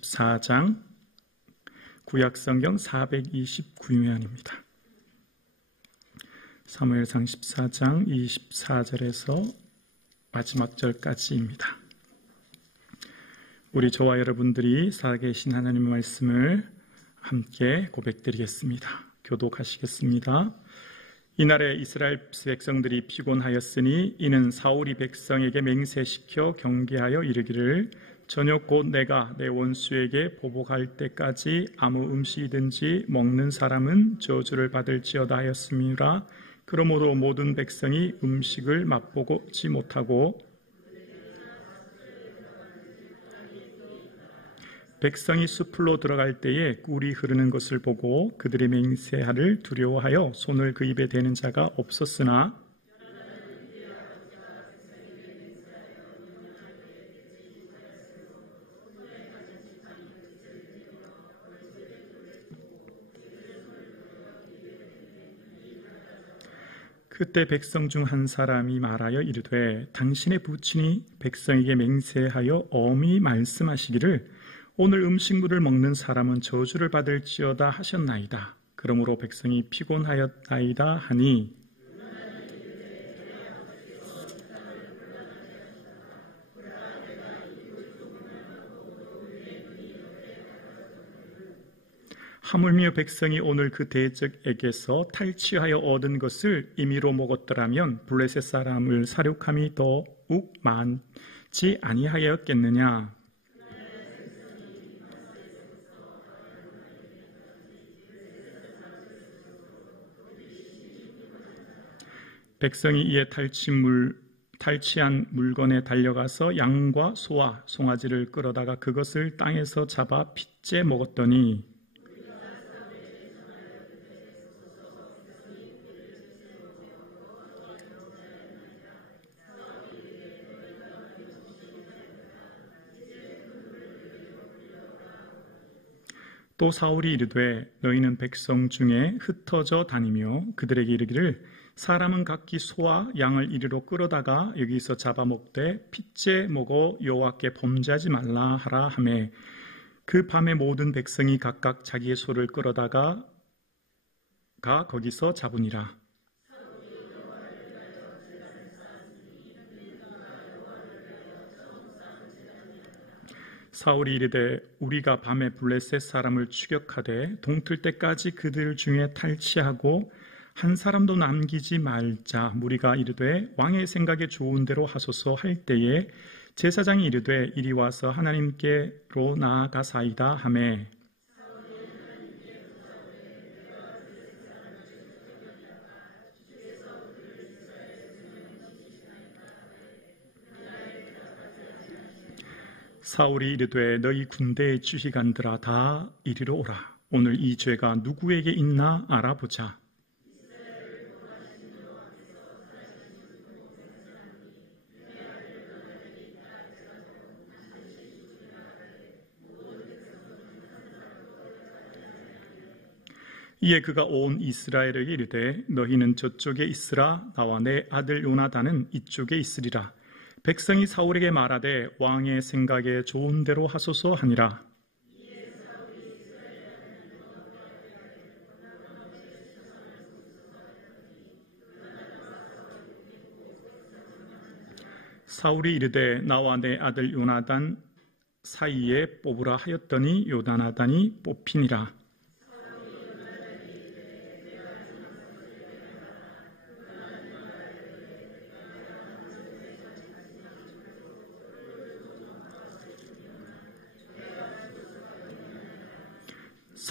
34장, 구약성경 429면입니다. 사무엘상 14장 24절에서 마지막 절까지입니다. 우리 저와 여러분들이 살아계신 하나님의 말씀을 함께 고백드리겠습니다. 교독하시겠습니다. 이날에 이스라엘 백성들이 피곤하였으니 이는 사울이 백성에게 맹세시켜 경계하여 이르기를 저녁 곧 내가 내 원수에게 보복할 때까지 아무 음식이든지 먹는 사람은 저주를 받을지어다 하였음이라. 그러므로 모든 백성이 음식을 맛보지 못하고 백성이 숲으로 들어갈 때에 꿀이 흐르는 것을 보고 그들의 맹세하를 두려워하여 손을 그 입에 대는 자가 없었으나 그때 백성 중 한 사람이 말하여 이르되 당신의 부친이 백성에게 맹세하여 엄히 말씀하시기를 오늘 음식물을 먹는 사람은 저주를 받을지어다 하셨나이다. 그러므로 백성이 피곤하였나이다 하니 하물며 백성이 오늘 그 대적에게서 탈취하여 얻은 것을 임의로 먹었더라면 블레셋 사람을 사륙함이 더욱 많지 아니하였겠느냐. 백성이 이에 탈취한 물건에 달려가서 양과 소와 송아지를 끌어다가 그것을 땅에서 잡아 핏째 먹었더니 또 사울이 이르되 너희는 백성 중에 흩어져 다니며 그들에게 이르기를 사람은 각기 소와 양을 이리로 끌어다가 여기서 잡아먹되 핏째 먹어 여호와께 범죄하지 말라 하라 하매 그 밤에 모든 백성이 각각 자기의 소를 끌어다가 거기서 잡으니라. 사울이 이르되 우리가 밤에 블레셋 사람을 추격하되 동틀 때까지 그들 중에 탈취하고 한 사람도 남기지 말자. 무리가 이르되 왕의 생각에 좋은 대로 하소서 할 때에 제사장이 이르되 이리 와서 하나님께로 나아가사이다 하매 사울이 이르되 너희 군대의 주휘관들아 다 이리로 오라. 오늘 이 죄가 누구에게 있나 알아보자. 이에 그가 온 이스라엘에게 이르되 너희는 저쪽에 있으라. 나와 내 아들 요나단은 이쪽에 있으리라. 백성이 사울에게 말하되 왕의 생각에 좋은 대로 하소서 하니라. 사울이 이르되 나와 내 아들 요나단 사이에 뽑으라 하였더니 요나단이 뽑히니라.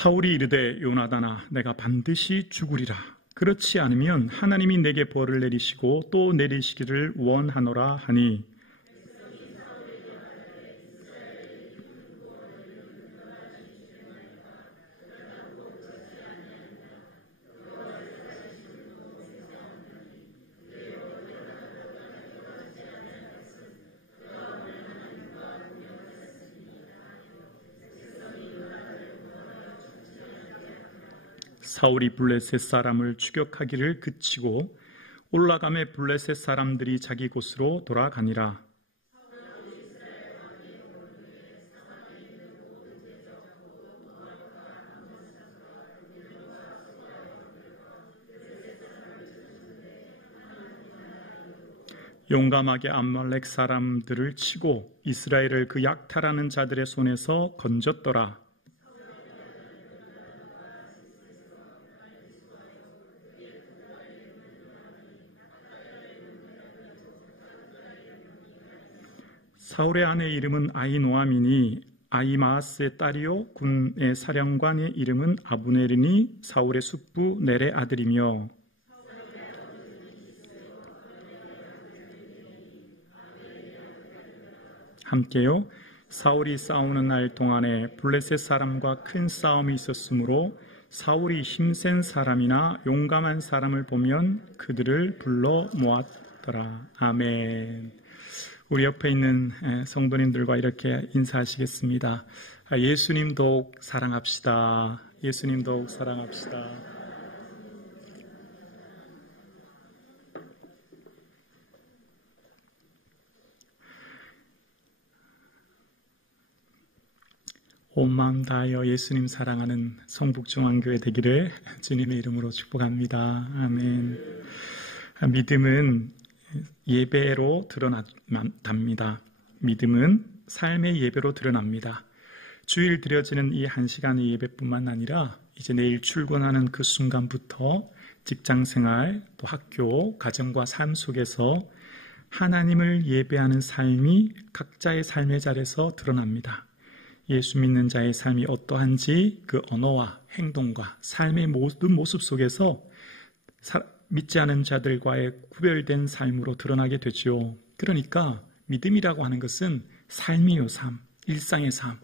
사울이 이르되 요나단아 내가 반드시 죽으리라. 그렇지 않으면 하나님이 내게 벌을 내리시고 또 내리시기를 원하노라 하니 사울이 블레셋 사람을 추격하기를 그치고 올라가매 블레셋 사람들이 자기 곳으로 돌아가니라. 용감하게 암말렉 사람들을 치고 이스라엘을 그 약탈하는 자들의 손에서 건졌더라. 사울의 아내 이름은 아히노아미니 아히마아스의 딸이요 군의 사령관의 이름은 아브넬이니 사울의 숙부 넬의 아들이며 함께요 사울이 싸우는 날 동안에 블레셋 사람과 큰 싸움이 있었으므로 사울이 힘센 사람이나 용감한 사람을 보면 그들을 불러 모았더라. 아멘. 우리 옆에 있는 성도님들과 이렇게 인사하시겠습니다. 예수님 더욱 사랑합시다. 예수님 더욱 사랑합시다. 온 마음 다하여 예수님 사랑하는 성북중앙교회 되기를 주님의 이름으로 축복합니다. 아멘. 믿음은 예배로 드러납니다. 믿음은 삶의 예배로 드러납니다. 주일 드려지는 이 한 시간의 예배뿐만 아니라 이제 내일 출근하는 그 순간부터 직장생활, 또 학교, 가정과 삶 속에서 하나님을 예배하는 삶이 각자의 삶의 자리에서 드러납니다. 예수 믿는 자의 삶이 어떠한지 그 언어와 행동과 삶의 모든 모습 속에서 믿지 않은 자들과의 구별된 삶으로 드러나게 되죠. 그러니까 믿음이라고 하는 것은 삶이요, 삶, 일상의 삶.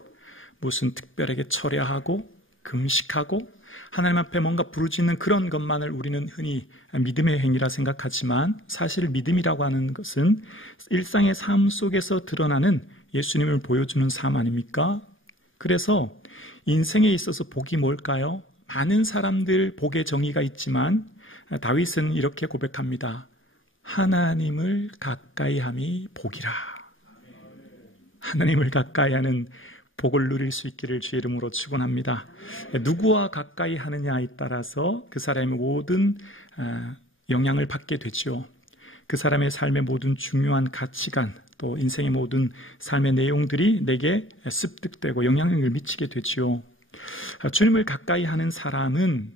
무슨 특별하게 철야하고 금식하고 하나님 앞에 뭔가 부르짖는 그런 것만을 우리는 흔히 믿음의 행위라 생각하지만 사실 믿음이라고 하는 것은 일상의 삶 속에서 드러나는 예수님을 보여주는 삶 아닙니까? 그래서 인생에 있어서 복이 뭘까요? 많은 사람들 복의 정의가 있지만 다윗은 이렇게 고백합니다. 하나님을 가까이함이 복이라. 하나님을 가까이하는 복을 누릴 수 있기를 주의 이름으로 축원합니다. 누구와 가까이 하느냐에 따라서 그 사람의 모든 영향을 받게 되죠. 그 사람의 삶의 모든 중요한 가치관, 또 인생의 모든 삶의 내용들이 내게 습득되고 영향력을 미치게 되죠. 주님을 가까이 하는 사람은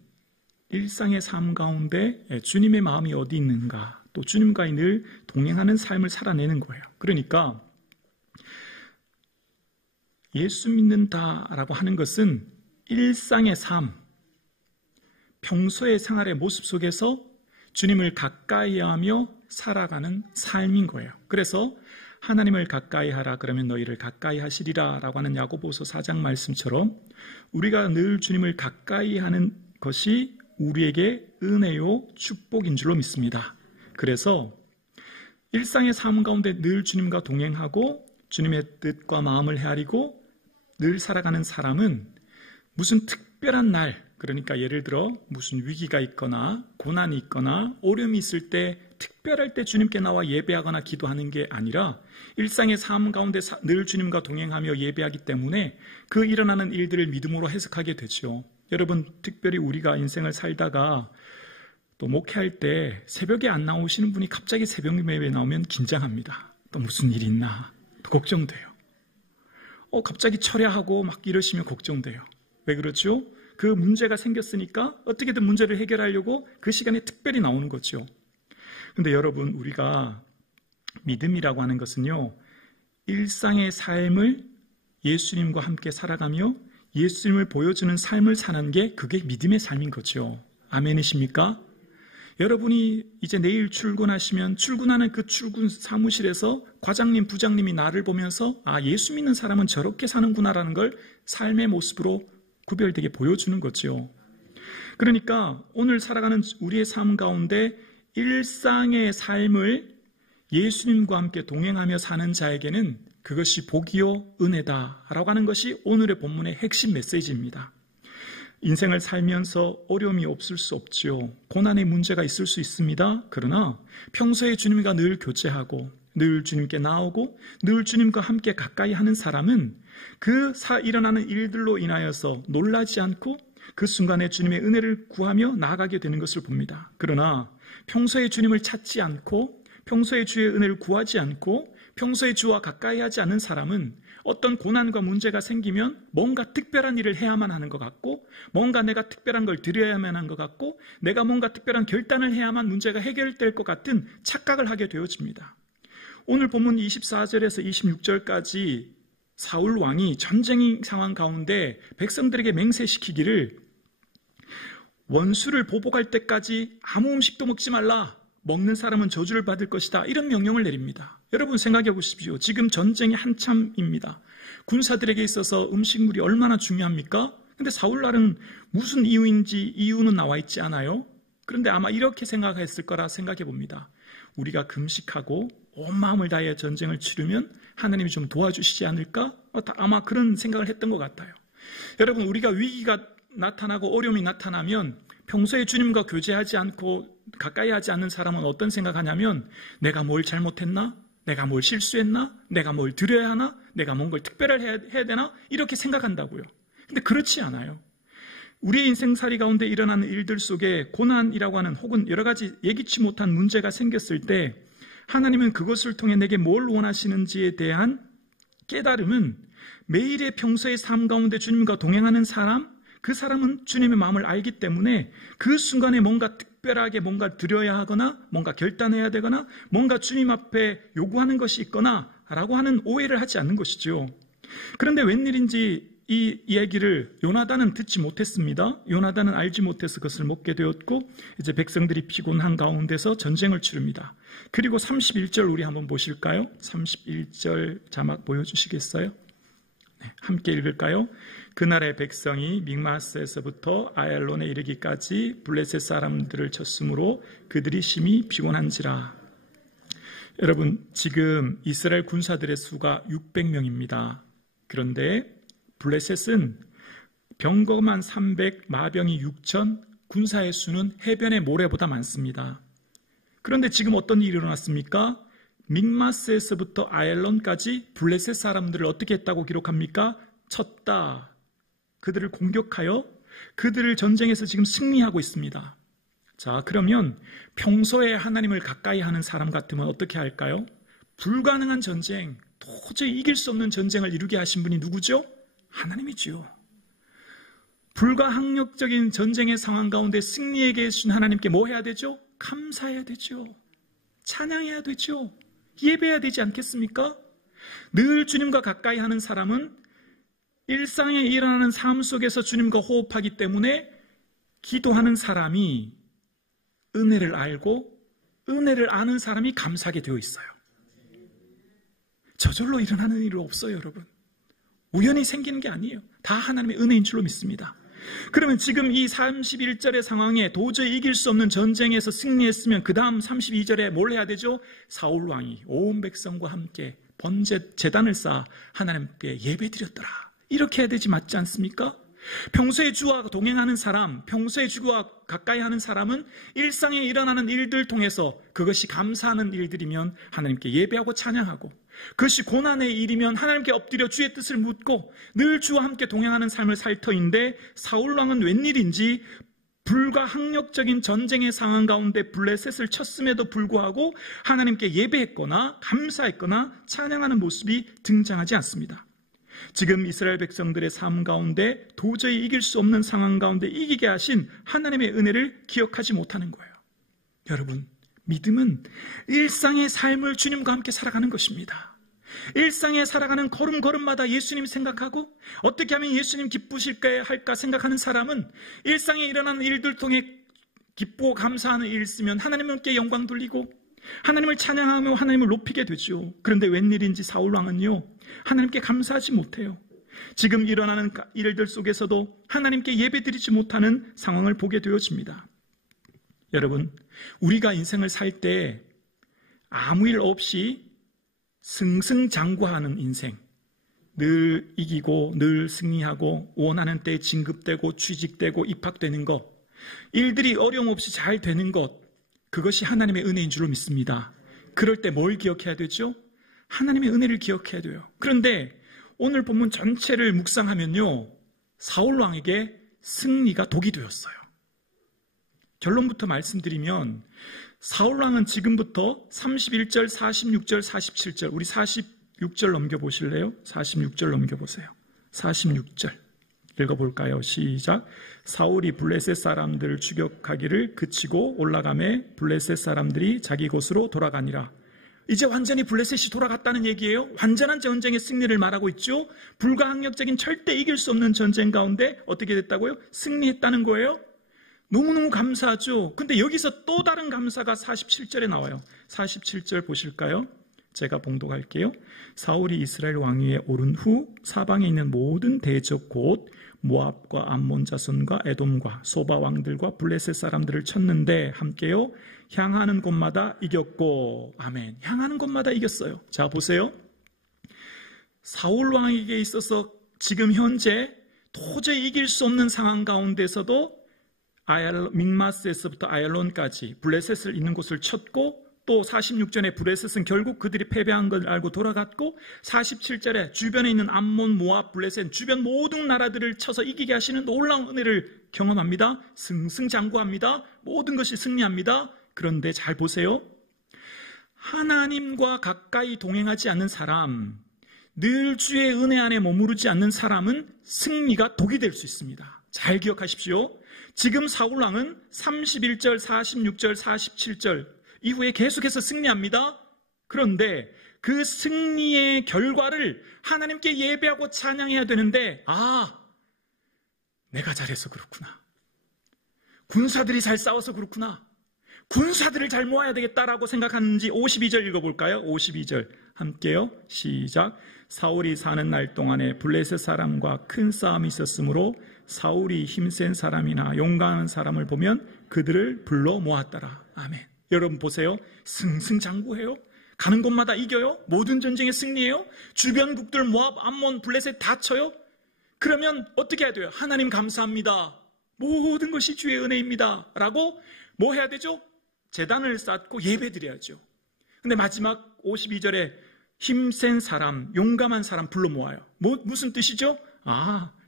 일상의 삶 가운데 주님의 마음이 어디 있는가, 또 주님과 늘 동행하는 삶을 살아내는 거예요. 그러니까 예수 믿는다라고 하는 것은 일상의 삶, 평소의 생활의 모습 속에서 주님을 가까이 하며 살아가는 삶인 거예요. 그래서 하나님을 가까이 하라 그러면 너희를 가까이 하시리라 라고 하는 야고보서 4장 말씀처럼 우리가 늘 주님을 가까이 하는 것이 우리에게 은혜요 축복인 줄로 믿습니다. 그래서 일상의 삶 가운데 늘 주님과 동행하고 주님의 뜻과 마음을 헤아리고 늘 살아가는 사람은 무슨 특별한 날, 그러니까 예를 들어 무슨 위기가 있거나 고난이 있거나 어려움이 있을 때 특별할 때 주님께 나와 예배하거나 기도하는 게 아니라 일상의 삶 가운데 늘 주님과 동행하며 예배하기 때문에 그 일어나는 일들을 믿음으로 해석하게 되죠. 여러분, 특별히 우리가 인생을 살다가 또 목회할 때 새벽에 안 나오시는 분이 갑자기 새벽 예배에 나오면 긴장합니다. 또 무슨 일이 있나 또 걱정돼요. 갑자기 철야하고 막 이러시면 걱정돼요. 왜 그렇죠? 그 문제가 생겼으니까 어떻게든 문제를 해결하려고 그 시간에 특별히 나오는 거죠. 근데 여러분, 우리가 믿음이라고 하는 것은요, 일상의 삶을 예수님과 함께 살아가며 예수님을 보여주는 삶을 사는 게 그게 믿음의 삶인 거죠. 아멘이십니까? 여러분이 이제 내일 출근하시면 출근하는 그 출근 사무실에서 과장님, 부장님이 나를 보면서 예수 믿는 사람은 저렇게 사는구나라는 걸 삶의 모습으로 구별되게 보여주는 거죠. 그러니까 오늘 살아가는 우리의 삶 가운데 일상의 삶을 예수님과 함께 동행하며 사는 자에게는 그것이 복이요 은혜다라고 하는 것이 오늘의 본문의 핵심 메시지입니다. 인생을 살면서 어려움이 없을 수 없지요. 고난의 문제가 있을 수 있습니다. 그러나 평소에 주님과 늘 교제하고 늘 주님께 나오고 늘 주님과 함께 가까이 하는 사람은 일어나는 일들로 인하여서 놀라지 않고 그 순간에 주님의 은혜를 구하며 나아가게 되는 것을 봅니다. 그러나 평소에 주님을 찾지 않고 평소에 주의 은혜를 구하지 않고 평소에 주와 가까이 하지 않은 사람은 어떤 고난과 문제가 생기면 뭔가 특별한 일을 해야만 하는 것 같고, 뭔가 내가 특별한 걸 드려야만 하는 것 같고, 내가 뭔가 특별한 결단을 해야만 문제가 해결될 것 같은 착각을 하게 되어집니다. 오늘 본문 24절에서 26절까지 사울 왕이 전쟁 상황 가운데 백성들에게 맹세시키기를, 원수를 보복할 때까지 아무 음식도 먹지 말라, 먹는 사람은 저주를 받을 것이다, 이런 명령을 내립니다. 여러분 생각해 보십시오. 지금 전쟁이 한참입니다. 군사들에게 있어서 음식물이 얼마나 중요합니까? 근데 사울날은 무슨 이유인지 이유는 나와 있지 않아요? 그런데 아마 이렇게 생각했을 거라 생각해 봅니다. 우리가 금식하고 온 마음을 다해 전쟁을 치르면 하나님이 좀 도와주시지 않을까? 아마 그런 생각을 했던 것 같아요. 여러분, 우리가 위기가 나타나고 어려움이 나타나면 평소에 주님과 교제하지 않고 가까이 하지 않는 사람은 어떤 생각하냐면, 내가 뭘 잘못했나? 내가 뭘 실수했나? 내가 뭘 드려야 하나? 내가 뭔 걸 특별하게 해야 되나? 이렇게 생각한다고요. 근데 그렇지 않아요. 우리의 인생살이 가운데 일어나는 일들 속에 고난이라고 하는, 혹은 여러 가지 예기치 못한 문제가 생겼을 때 하나님은 그것을 통해 내게 뭘 원하시는지에 대한 깨달음은 매일의 평소의 삶 가운데 주님과 동행하는 사람, 그 사람은 주님의 마음을 알기 때문에 그 순간에 뭔가 특별하게 뭔가 드려야 하거나 뭔가 결단해야 되거나 뭔가 주님 앞에 요구하는 것이 있거나 라고 하는 오해를 하지 않는 것이죠. 그런데 웬일인지 이 이야기를 요나단은 듣지 못했습니다. 요나단은 알지 못해서 그것을 먹게 되었고, 이제 백성들이 피곤한 가운데서 전쟁을 치릅니다. 그리고 31절 우리 한번 보실까요? 31절 자막 보여주시겠어요? 네, 함께 읽을까요? 그날의 백성이 믹마스에서부터 아얄론에 이르기까지 블레셋 사람들을 쳤으므로 그들이 심히 피곤한지라. 여러분, 지금 이스라엘 군사들의 수가 600명입니다. 그런데 블레셋은 병거만 300, 마병이 6,000, 군사의 수는 해변의 모래보다 많습니다. 그런데 지금 어떤 일이 일어났습니까? 믹마스에서부터 아얄론까지 블레셋 사람들을 어떻게 했다고 기록합니까? 쳤다. 그들을 공격하여 그들을 전쟁에서 지금 승리하고 있습니다. 자, 그러면 평소에 하나님을 가까이 하는 사람 같으면 어떻게 할까요? 불가능한 전쟁, 도저히 이길 수 없는 전쟁을 이루게 하신 분이 누구죠? 하나님이지요. 불가항력적인 전쟁의 상황 가운데 승리하게 해주신 하나님께 뭐 해야 되죠? 감사해야 되죠. 찬양해야 되죠. 예배해야 되지 않겠습니까? 늘 주님과 가까이 하는 사람은 일상에 일어나는 삶 속에서 주님과 호흡하기 때문에 기도하는 사람이 은혜를 알고 은혜를 아는 사람이 감사하게 되어 있어요. 저절로 일어나는 일은 없어요, 여러분. 우연히 생기는 게 아니에요. 다 하나님의 은혜인 줄로 믿습니다. 그러면 지금 이 31절의 상황에 도저히 이길 수 없는 전쟁에서 승리했으면 그 다음 32절에 뭘 해야 되죠? 사울 왕이 온 백성과 함께 번제 제단을 쌓아 하나님께 예배드렸더라. 이렇게 해야 되지 맞지 않습니까? 평소에 주와 동행하는 사람, 평소에 주와 가까이 하는 사람은 일상에 일어나는 일들 통해서 그것이 감사하는 일들이면 하나님께 예배하고 찬양하고, 그것이 고난의 일이면 하나님께 엎드려 주의 뜻을 묻고 늘 주와 함께 동행하는 삶을 살 터인데, 사울왕은 웬일인지 불가항력적인 전쟁의 상황 가운데 블레셋을 쳤음에도 불구하고 하나님께 예배했거나 감사했거나 찬양하는 모습이 등장하지 않습니다. 지금 이스라엘 백성들의 삶 가운데 도저히 이길 수 없는 상황 가운데 이기게 하신 하나님의 은혜를 기억하지 못하는 거예요. 여러분, 믿음은 일상의 삶을 주님과 함께 살아가는 것입니다. 일상에 살아가는 걸음걸음마다 예수님 생각하고 어떻게 하면 예수님 기쁘실까 할까 생각하는 사람은 일상에 일어나는 일들 통해 기쁘고 감사하는 일을 쓰면 하나님께 영광 돌리고 하나님을 찬양하며 하나님을 높이게 되죠. 그런데 웬일인지 사울왕은요, 하나님께 감사하지 못해요. 지금 일어나는 일들 속에서도 하나님께 예배드리지 못하는 상황을 보게 되어집니다. 여러분, 우리가 인생을 살 때 아무 일 없이 승승장구하는 인생, 늘 이기고 늘 승리하고 원하는 때에 진급되고 취직되고 입학되는 것, 일들이 어려움 없이 잘 되는 것, 그것이 하나님의 은혜인 줄로 믿습니다. 그럴 때 뭘 기억해야 되죠? 하나님의 은혜를 기억해야 돼요. 그런데 오늘 본문 전체를 묵상하면요, 사울왕에게 승리가 독이 되었어요. 결론부터 말씀드리면 사울왕은 지금부터 31절, 46절, 47절, 우리 46절 넘겨보실래요? 46절 넘겨보세요. 46절 읽어볼까요? 시작. 사울이 블레셋 사람들을 추격하기를 그치고 올라가매 블레셋 사람들이 자기 곳으로 돌아가니라. 이제 완전히 블레셋이 돌아갔다는 얘기예요. 완전한 전쟁의 승리를 말하고 있죠. 불가항력적인 절대 이길 수 없는 전쟁 가운데 어떻게 됐다고요? 승리했다는 거예요. 너무너무 감사하죠. 근데 여기서 또 다른 감사가 47절에 나와요. 47절 보실까요? 제가 봉독할게요. 사울이 이스라엘 왕위에 오른 후 사방에 있는 모든 대적 곧 모압과 암몬 자손과 에돔과 소바 왕들과 블레셋 사람들을 쳤는데 함께요 향하는 곳마다 이겼고. 아멘. 향하는 곳마다 이겼어요. 자 보세요. 사울 왕에게 있어서 지금 현재 도저히 이길 수 없는 상황 가운데서도 믹마스에서부터 아얄론까지 블레셋을 있는 곳을 쳤고, 또 46절에 블레셋은 결국 그들이 패배한 걸 알고 돌아갔고, 47절에 주변에 있는 암몬, 모압, 블레셋 주변 모든 나라들을 쳐서 이기게 하시는 놀라운 은혜를 경험합니다. 승승장구합니다. 모든 것이 승리합니다. 그런데 잘 보세요. 하나님과 가까이 동행하지 않는 사람, 늘 주의 은혜 안에 머무르지 않는 사람은 승리가 독이 될 수 있습니다. 잘 기억하십시오. 지금 사울왕은 31절, 46절, 47절 이후에 계속해서 승리합니다. 그런데 그 승리의 결과를 하나님께 예배하고 찬양해야 되는데, 내가 잘해서 그렇구나. 군사들이 잘 싸워서 그렇구나. 군사들을 잘 모아야 되겠다라고 생각하는지 52절 읽어볼까요? 52절 함께요. 시작. 사울이 사는 날 동안에 블레셋 사람과 큰 싸움이 있었으므로 사울이 힘센 사람이나 용감한 사람을 보면 그들을 불러 모았더라. 아멘. 여러분 보세요. 승승장구해요. 가는 곳마다 이겨요. 모든 전쟁에 승리해요. 주변국들 모압, 암몬, 블레셋 다 쳐요. 그러면 어떻게 해야 돼요? 하나님 감사합니다. 모든 것이 주의 은혜입니다. 라고 뭐 해야 되죠? 제단을 쌓고 예배드려야죠. 근데 마지막 52절에 힘센 사람, 용감한 사람 불러 모아요. 무슨 뜻이죠?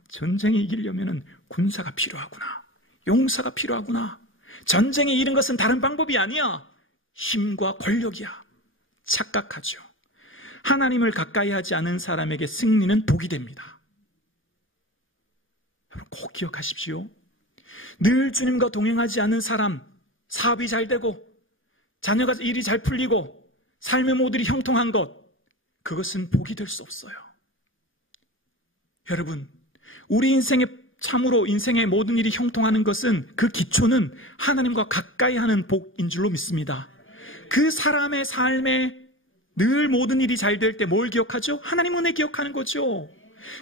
전쟁에 이기려면 군사가 필요하구나. 용사가 필요하구나. 전쟁에 이른 것은 다른 방법이 아니야. 힘과 권력이야. 착각하죠. 하나님을 가까이 하지 않은 사람에게 승리는 독이 됩니다. 여러분 꼭 기억하십시오. 늘 주님과 동행하지 않은 사람, 사업이 잘 되고 자녀가 일이 잘 풀리고 삶의 모델이 형통한 것, 그것은 복이 될 수 없어요. 여러분, 우리 인생에 참으로 인생의 모든 일이 형통하는 것은 그 기초는 하나님과 가까이 하는 복인 줄로 믿습니다. 그 사람의 삶에 늘 모든 일이 잘 될 때 뭘 기억하죠? 하나님 은혜 기억하는 거죠.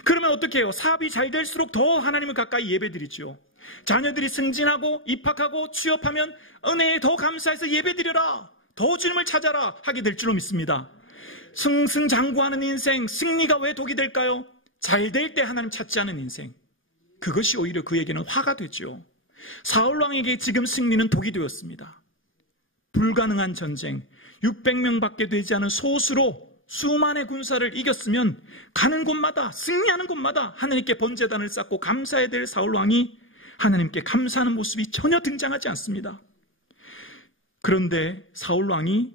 그러면 어떻게 해요? 사업이 잘 될수록 더 하나님을 가까이 예배드리죠. 자녀들이 승진하고 입학하고 취업하면 은혜에 더 감사해서 예배드려라, 더 주님을 찾아라 하게 될 줄로 믿습니다. 승승장구하는 인생, 승리가 왜 독이 될까요? 잘 될 때 하나님 찾지 않은 인생, 그것이 오히려 그에게는 화가 되죠. 사울왕에게 지금 승리는 독이 되었습니다. 불가능한 전쟁, 600명밖에 되지 않은 소수로 수만의 군사를 이겼으면 가는 곳마다, 승리하는 곳마다 하나님께 번제단을 쌓고 감사해야 될 사울왕이 하나님께 감사하는 모습이 전혀 등장하지 않습니다. 그런데 사울왕이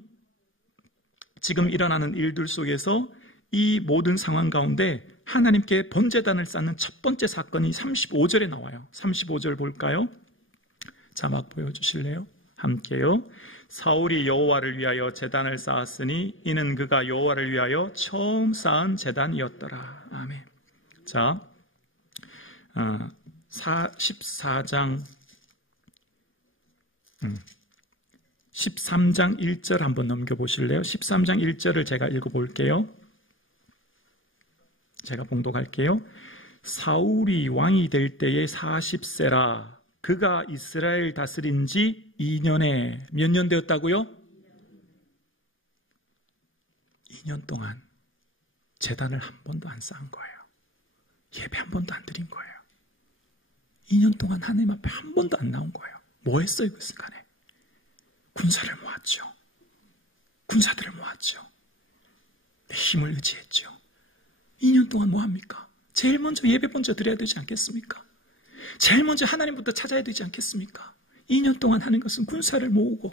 지금 일어나는 일들 속에서 이 모든 상황 가운데 하나님께 번제단을 쌓는 첫 번째 사건이 35절에 나와요. 35절 볼까요? 자막 보여주실래요? 함께요. 사울이 여호와를 위하여 제단을 쌓았으니 이는 그가 여호와를 위하여 처음 쌓은 제단이었더라. 아멘. 자, 13장 1절 한번 넘겨보실래요? 13장 1절을 제가 읽어볼게요. 제가 봉독할게요. 사울이 왕이 될 때에 40세라. 그가 이스라엘 다스린 지 2년에 몇 년 되었다고요? 2년 동안 제단을 한 번도 안 쌓은 거예요. 예배 한 번도 안 드린 거예요. 2년 동안 하나님 앞에 한 번도 안 나온 거예요. 뭐 했어요 그 순간에? 군사를 모았죠. 군사들을 모았죠. 내 힘을 의지했죠. 2년 동안 뭐 합니까? 제일 먼저 예배 먼저 드려야 되지 않겠습니까? 제일 먼저 하나님부터 찾아야 되지 않겠습니까? 2년 동안 하는 것은 군사를 모으고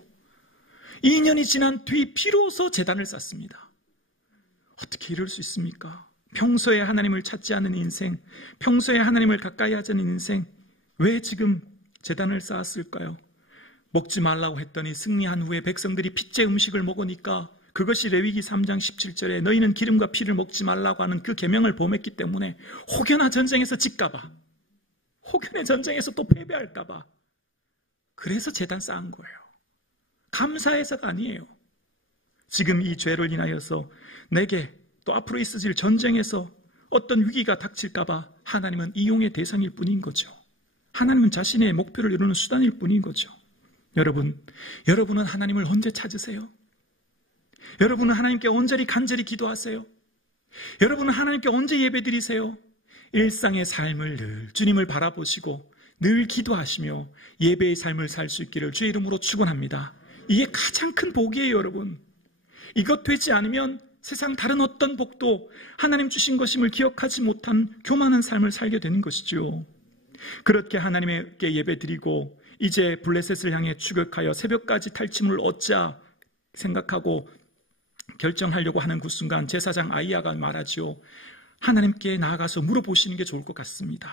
2년이 지난 뒤 비로소 제단을 쌓습니다. 어떻게 이럴 수 있습니까? 평소에 하나님을 찾지 않은 인생, 평소에 하나님을 가까이 하지 않은 인생, 왜 지금 제단을 쌓았을까요? 먹지 말라고 했더니 승리한 후에 백성들이 핏째 음식을 먹으니까 그것이 레위기 3장 17절에 너희는 기름과 피를 먹지 말라고 하는 그 계명을 범했기 때문에 혹여나 전쟁에서 질까봐, 혹여나 전쟁에서 또 패배할까봐, 그래서 제단 쌓은 거예요. 감사해서가 아니에요. 지금 이 죄를 인하여서 내게 또 앞으로 있어질 전쟁에서 어떤 위기가 닥칠까봐 하나님은 이용의 대상일 뿐인 거죠. 하나님은 자신의 목표를 이루는 수단일 뿐인 거죠. 여러분은 하나님을 언제 찾으세요? 여러분은 하나님께 온전히 간절히 기도하세요? 여러분은 하나님께 언제 예배드리세요? 일상의 삶을 늘 주님을 바라보시고 늘 기도하시며 예배의 삶을 살 수 있기를 주의 이름으로 축원합니다. 이게 가장 큰 복이에요, 여러분. 이것 되지 않으면 세상 다른 어떤 복도 하나님 주신 것임을 기억하지 못한 교만한 삶을 살게 되는 것이죠. 그렇게 하나님께 예배드리고 이제 블레셋을 향해 추격하여 새벽까지 탈취물을 얻자 생각하고 결정하려고 하는 그 순간 제사장 아이야가 말하죠. 하나님께 나아가서 물어보시는 게 좋을 것 같습니다.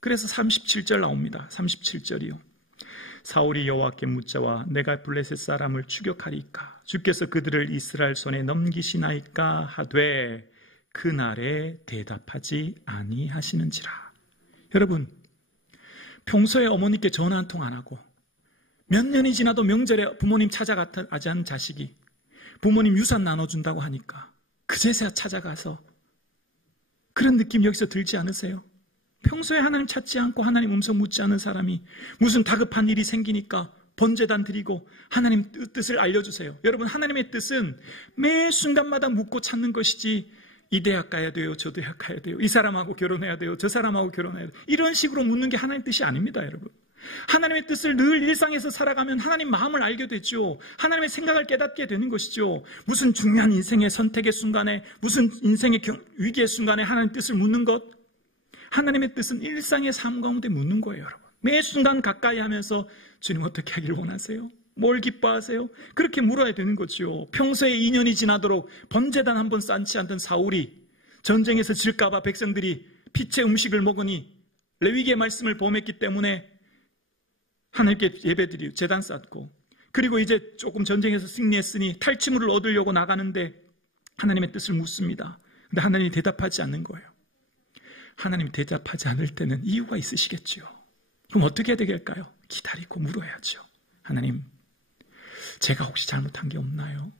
그래서 37절 나옵니다. 37절이요. 사울이 여호와께 묻자와 내가 블레셋 사람을 추격하리까 주께서 그들을 이스라엘 손에 넘기시나이까 하되 그날에 대답하지 아니하시는지라. 여러분, 평소에 어머니께 전화 한 통 안 하고 몇 년이 지나도 명절에 부모님 찾아가지 않은 자식이 부모님 유산 나눠준다고 하니까 그제서야 찾아가서 그런 느낌 여기서 들지 않으세요? 평소에 하나님 찾지 않고 하나님 음성 묻지 않은 사람이 무슨 다급한 일이 생기니까 번제단 드리고 하나님 뜻을 알려주세요. 여러분, 하나님의 뜻은 매 순간마다 묻고 찾는 것이지 이 대학 가야 돼요, 저 대학 가야 돼요, 이 사람하고 결혼해야 돼요, 저 사람하고 결혼해야 돼요, 이런 식으로 묻는 게 하나님 뜻이 아닙니다. 여러분, 하나님의 뜻을 늘 일상에서 살아가면 하나님 마음을 알게 되죠. 하나님의 생각을 깨닫게 되는 것이죠. 무슨 중요한 인생의 선택의 순간에, 무슨 인생의 위기의 순간에 하나님의 뜻을 묻는 것, 하나님의 뜻은 일상의 삶 가운데 묻는 거예요. 여러분, 매 순간 가까이 하면서 주님 어떻게 하길 원하세요? 뭘 기뻐하세요? 그렇게 물어야 되는 거죠. 평소에 2년이 지나도록 번제단 한 번 쌓지 않던 사울이 전쟁에서 질까봐 백성들이 핏째 음식을 먹으니 레위기의 말씀을 범했기 때문에 하나님께 예배드리고 제단 쌓고, 그리고 이제 조금 전쟁에서 승리했으니 탈취물을 얻으려고 나가는데 하나님의 뜻을 묻습니다. 근데 하나님이 대답하지 않는 거예요. 하나님이 대답하지 않을 때는 이유가 있으시겠죠. 그럼 어떻게 해야 될까요? 기다리고 물어야죠. 하나님, 제가 혹시 잘못한 게 없나요?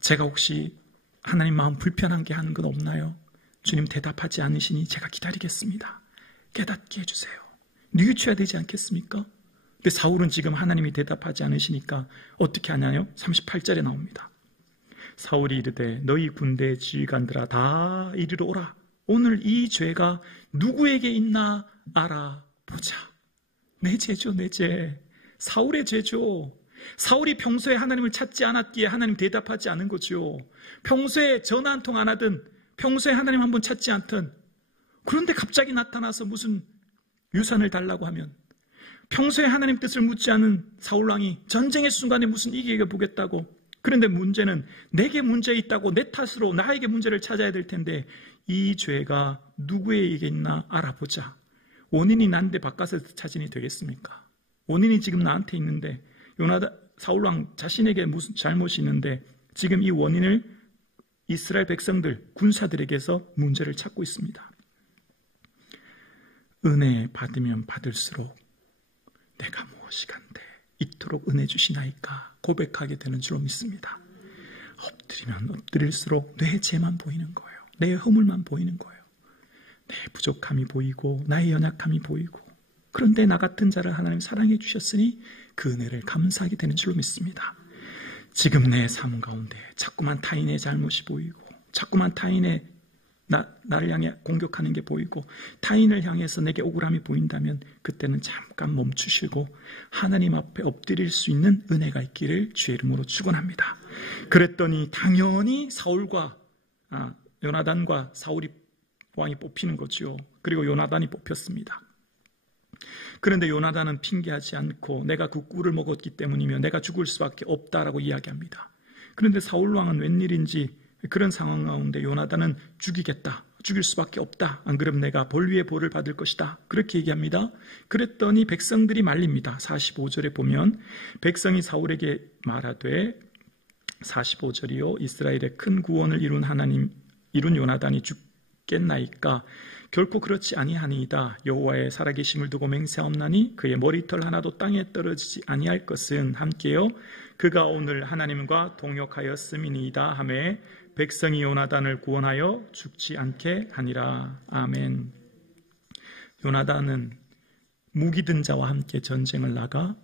제가 혹시 하나님 마음 불편한 게 하는 건 없나요? 주님 대답하지 않으시니 제가 기다리겠습니다. 깨닫게 해주세요. 뉘우쳐야 되지 않겠습니까? 근데 사울은 지금 하나님이 대답하지 않으시니까 어떻게 하냐요? 38절에 나옵니다. 사울이 이르되 너희 군대의 지휘관들아 다 이리로 오라. 오늘 이 죄가 누구에게 있나 알아보자. 내 죄죠, 내 죄. 사울의 죄죠. 사울이 평소에 하나님을 찾지 않았기에 하나님 대답하지 않은 거죠. 평소에 전화 한 통 안 하든, 평소에 하나님 한번 찾지 않던, 그런데 갑자기 나타나서 무슨 유산을 달라고 하면, 평소에 하나님 뜻을 묻지 않은 사울왕이 전쟁의 순간에 무슨 이기게 보겠다고, 그런데 문제는 내게 문제 있다고 내 탓으로 나에게 문제를 찾아야 될 텐데 이 죄가 누구에게 있나 알아보자. 원인이 난데 바깥에서 찾으니 되겠습니까? 원인이 지금 나한테 있는데, 사울왕 자신에게 무슨 잘못이 있는데 지금 이 원인을 이스라엘 백성들, 군사들에게서 문제를 찾고 있습니다. 은혜 받으면 받을수록 내가 무엇이 간데 이토록 은혜 주시나이까 고백하게 되는 줄로 믿습니다. 엎드리면 엎드릴수록 내 죄만 보이는 거예요. 내 허물만 보이는 거예요. 내 부족함이 보이고 나의 연약함이 보이고, 그런데 나 같은 자를 하나님 사랑해 주셨으니 그 은혜를 감사하게 되는 줄로 믿습니다. 지금 내 삶 가운데 자꾸만 타인의 잘못이 보이고, 자꾸만 타인의 나를 향해 공격하는 게 보이고, 타인을 향해서 내게 억울함이 보인다면 그때는 잠깐 멈추시고 하나님 앞에 엎드릴 수 있는 은혜가 있기를 주의 이름으로 축원합니다. 그랬더니 당연히 사울과 요나단과 사울이 왕이 뽑히는 거죠. 그리고 요나단이 뽑혔습니다. 그런데 요나단은 핑계하지 않고 내가 그 꿀을 먹었기 때문이며 내가 죽을 수밖에 없다라고 이야기합니다. 그런데 사울 왕은 웬일인지 그런 상황 가운데 요나단은 죽이겠다, 죽일 수밖에 없다, 안 그러면 내가 벌 위에 벌을 받을 것이다, 그렇게 얘기합니다. 그랬더니 백성들이 말립니다. 45절에 보면 백성이 사울에게 말하되 45절이요 이스라엘의 큰 구원을 이룬 요나단이 죽겠나이까 결코 그렇지 아니하니이다. 여호와의 살아계심을 두고 맹세하옵나니 그의 머리털 하나도 땅에 떨어지지 아니할 것은 함께요 그가 오늘 하나님과 동역하였음이니이다 하매 백성이 요나단을 구원하여 죽지 않게 하니라. 아멘. 요나단은 무기 든 자와 함께 전쟁을 나가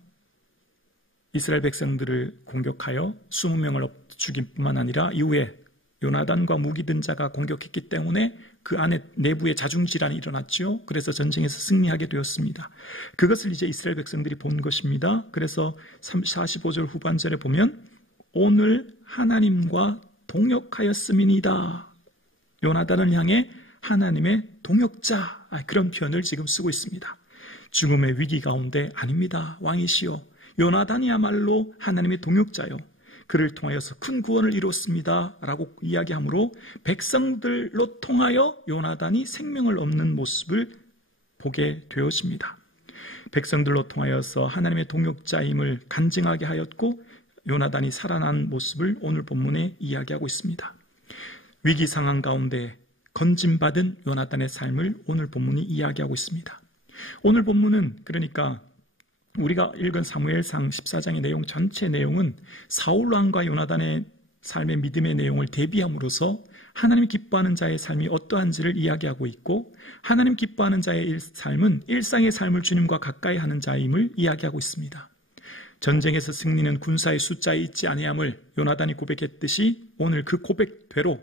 이스라엘 백성들을 공격하여 20명을 죽인 뿐만 아니라 이후에 요나단과 무기 든 자가 공격했기 때문에 그 안에 내부에 자중질환이 일어났죠. 그래서 전쟁에서 승리하게 되었습니다. 그것을 이제 이스라엘 백성들이 본 것입니다. 그래서 45절 후반절에 보면 오늘 하나님과 동역하였음이니이다. 요나단을 향해 하나님의 동역자, 그런 표현을 지금 쓰고 있습니다. 죽음의 위기 가운데 아닙니다. 왕이시여 요나단이야말로 하나님의 동역자요 그를 통하여서 큰 구원을 이뤘습니다 라고 이야기하므로 백성들로 통하여 요나단이 생명을 얻는 모습을 보게 되어집니다. 백성들로 통하여서 하나님의 동역자임을 간증하게 하였고 요나단이 살아난 모습을 오늘 본문에 이야기하고 있습니다. 위기 상황 가운데 건짐받은 요나단의 삶을 오늘 본문이 이야기하고 있습니다. 오늘 본문은 그러니까 우리가 읽은 사무엘상 14장의 내용 전체 내용은 사울 왕과 요나단의 삶의 믿음의 내용을 대비함으로써 하나님 기뻐하는 자의 삶이 어떠한지를 이야기하고 있고 하나님 기뻐하는 자의 삶은 일상의 삶을 주님과 가까이 하는 자임을 이야기하고 있습니다. 전쟁에서 승리는 군사의 숫자에 있지 아니함을 요나단이 고백했듯이 오늘 그 고백대로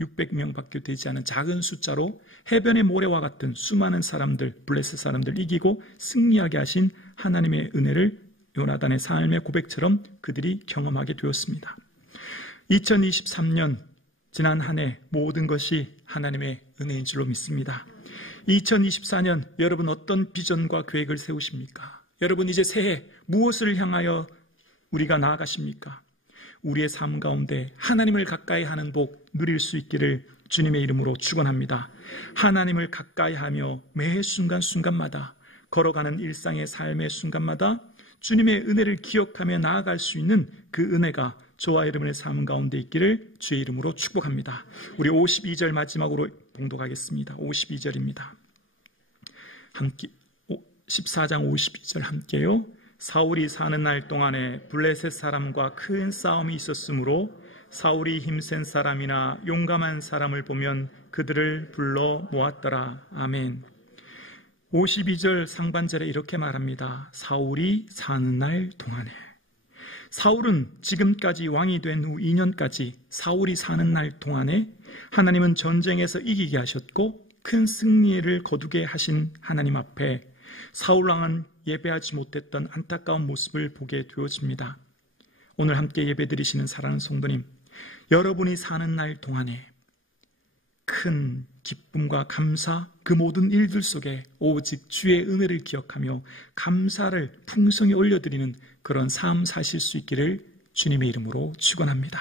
600명밖에 되지 않은 작은 숫자로 해변의 모래와 같은 수많은 사람들, 블레셋 사람들 이기고 승리하게 하신 하나님의 은혜를 요나단의 삶의 고백처럼 그들이 경험하게 되었습니다. 2023년 지난 한 해 모든 것이 하나님의 은혜인 줄로 믿습니다. 2024년 여러분 어떤 비전과 계획을 세우십니까? 여러분 이제 새해 무엇을 향하여 우리가 나아가십니까? 우리의 삶 가운데 하나님을 가까이 하는 복 누릴 수 있기를 주님의 이름으로 축원합니다. 하나님을 가까이 하며 매 순간순간마다 걸어가는 일상의 삶의 순간마다 주님의 은혜를 기억하며 나아갈 수 있는 그 은혜가 저와 여러분의 삶 가운데 있기를 주의 이름으로 축복합니다. 우리 52절 마지막으로 봉독하겠습니다. 52절입니다. 함께 14장 52절 함께요. 사울이 사는 날 동안에 블레셋 사람과 큰 싸움이 있었으므로 사울이 힘센 사람이나 용감한 사람을 보면 그들을 불러 모았더라. 아멘. 52절 상반절에 이렇게 말합니다. 사울이 사는 날 동안에. 사울은 지금까지 왕이 된 후 2년까지 사울이 사는 날 동안에 하나님은 전쟁에서 이기게 하셨고 큰 승리를 거두게 하신 하나님 앞에 사울 왕은 예배하지 못했던 안타까운 모습을 보게 되어집니다. 오늘 함께 예배드리시는 사랑하는 성도님, 여러분이 사는 날 동안에 큰 기쁨과 감사, 그 모든 일들 속에 오직 주의 은혜를 기억하며 감사를 풍성히 올려드리는 그런 삶 사실 수 있기를 주님의 이름으로 축원합니다.